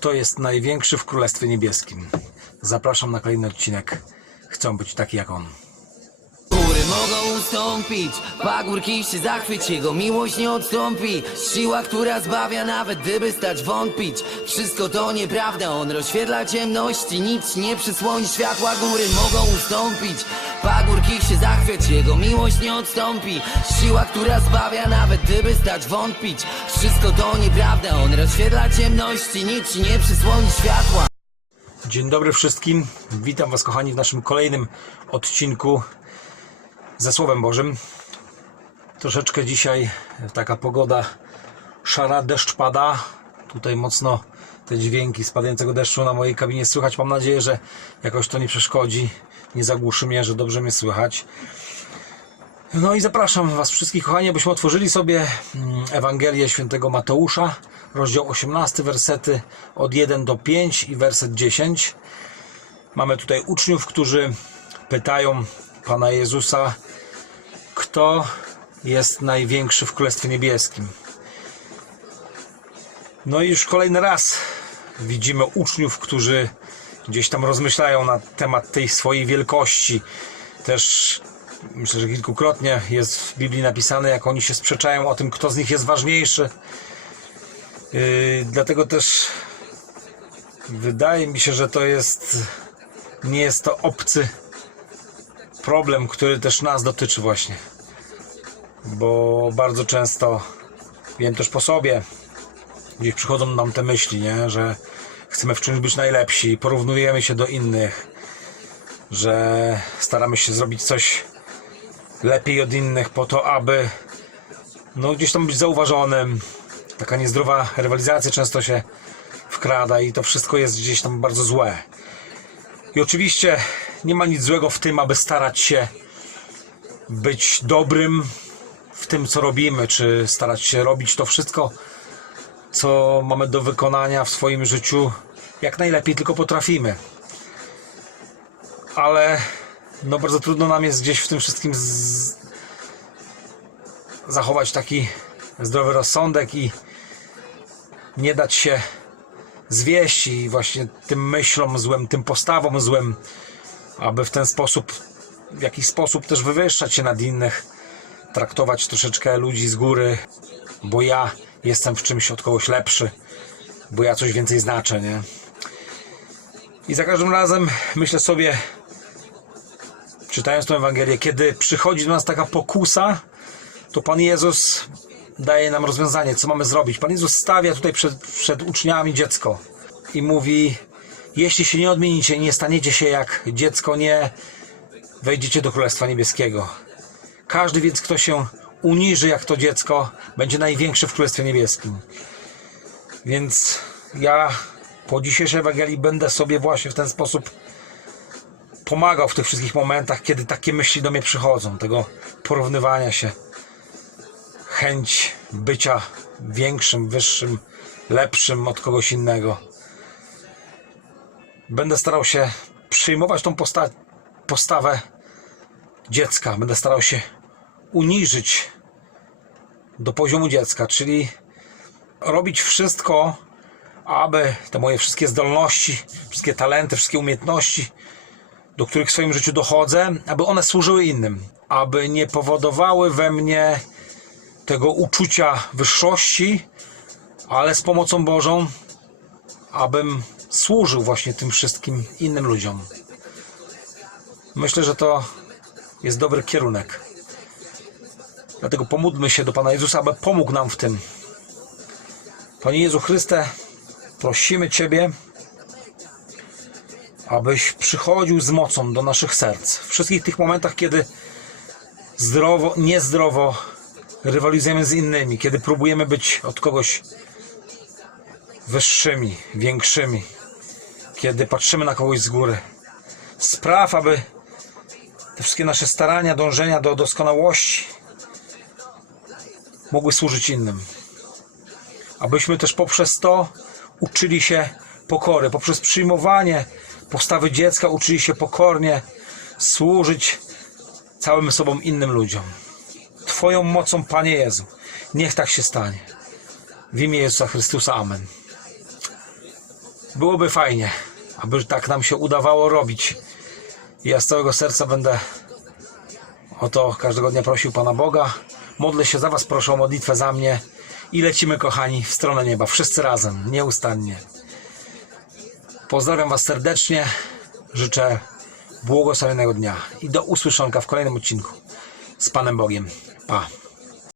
kto jest największy w Królestwie Niebieskim. Zapraszam na kolejny odcinek. Chcą być taki jak on. Mogą ustąpić, pagórki się zachwyć, jego miłość nie odstąpi. Siła, która zbawia, nawet gdyby stać wątpić. Wszystko to nieprawda, on rozświetla ciemności, nic nie przysłoni światła. Góry mogą ustąpić, pagórki się zachwyć, jego miłość nie odstąpi. Siła, która zbawia, nawet gdyby stać wątpić. Wszystko to nieprawda, on rozświetla ciemności, nic nie przysłoni światła. Dzień dobry wszystkim. Witam Was, kochani, w naszym kolejnym odcinku ze Słowem Bożym. Troszeczkę dzisiaj taka pogoda szara, deszcz pada. Tutaj mocno te dźwięki spadającego deszczu na mojej kabinie słychać. Mam nadzieję, że jakoś to nie przeszkodzi, nie zagłuszy mnie, że dobrze mnie słychać. No i zapraszam Was wszystkich, kochani, abyśmy otworzyli sobie mm, Ewangelię Świętego Mateusza, rozdział 18, wersety od 1 do 5 i werset 10. Mamy tutaj uczniów, którzy pytają Pana Jezusa, kto jest największy w Królestwie Niebieskim. No i już kolejny raz widzimy uczniów, którzy gdzieś tam rozmyślają na temat tej swojej wielkości. Też myślę, że kilkukrotnie jest w Biblii napisane, jak oni się sprzeczają o tym, kto z nich jest ważniejszy. Yy, dlatego też wydaje mi się, że to jest nie jest to obcy problem, który też nas dotyczy właśnie. Bo bardzo często wiem też po sobie, gdzieś przychodzą nam te myśli, nie? że chcemy w czymś być najlepsi, porównujemy się do innych, że staramy się zrobić coś lepiej od innych po to, aby no gdzieś tam być zauważonym. Taka niezdrowa rywalizacja często się wkrada i to wszystko jest gdzieś tam bardzo złe. I oczywiście nie ma nic złego w tym, aby starać się być dobrym w tym, co robimy, czy starać się robić to wszystko, co mamy do wykonania w swoim życiu, jak najlepiej tylko potrafimy. Ale no bardzo trudno nam jest gdzieś w tym wszystkim z... zachować taki zdrowy rozsądek i nie dać się zwieść i właśnie tym myślom złym, tym postawom złym, aby w ten sposób, w jakiś sposób też wywyższać się nad innych, traktować troszeczkę ludzi z góry, bo ja jestem w czymś od kogoś lepszy, bo ja coś więcej znaczę, nie? I za każdym razem myślę sobie, czytając tę Ewangelię, kiedy przychodzi do nas taka pokusa, to Pan Jezus daje nam rozwiązanie, co mamy zrobić. Pan Jezus stawia tutaj przed, przed uczniami dziecko i mówi: Jeśli się nie odmienicie nie staniecie się jak dziecko, nie wejdziecie do Królestwa Niebieskiego. Każdy więc, kto się uniży jak to dziecko, będzie największy w Królestwie Niebieskim. Więc ja po dzisiejszej Ewangelii będę sobie właśnie w ten sposób pomagał w tych wszystkich momentach, kiedy takie myśli do mnie przychodzą, tego porównywania się, chęć bycia większym, wyższym, lepszym od kogoś innego. Będę starał się przyjmować tą posta- postawę dziecka, będę starał się uniżyć do poziomu dziecka, czyli robić wszystko, aby te moje wszystkie zdolności, wszystkie talenty, wszystkie umiejętności, do których w swoim życiu dochodzę, aby one służyły innym, aby nie powodowały we mnie tego uczucia wyższości, ale z pomocą Bożą, abym służył właśnie tym wszystkim innym ludziom. Myślę, że to jest dobry kierunek. Dlatego pomódlmy się do Pana Jezusa, aby pomógł nam w tym. Panie Jezu Chryste, prosimy Ciebie, abyś przychodził z mocą do naszych serc. W wszystkich tych momentach, kiedy zdrowo, niezdrowo rywalizujemy z innymi, kiedy próbujemy być od kogoś wyższymi, większymi, kiedy patrzymy na kogoś z góry. Spraw, aby te wszystkie nasze starania, dążenia do doskonałości mogły służyć innym. Abyśmy też poprzez to uczyli się pokory, poprzez przyjmowanie postawy dziecka uczyli się pokornie służyć całym sobą innym ludziom. Twoją mocą, Panie Jezu, niech tak się stanie. W imię Jezusa Chrystusa. Amen. Byłoby fajnie, aby tak nam się udawało robić. Ja z całego serca będę o to każdego dnia prosił Pana Boga. Modlę się za Was, proszę o modlitwę za mnie. I lecimy, kochani, w stronę nieba. Wszyscy razem, nieustannie. Pozdrawiam Was serdecznie. Życzę błogosławionego dnia. I do usłyszonka w kolejnym odcinku. Z Panem Bogiem. Pa.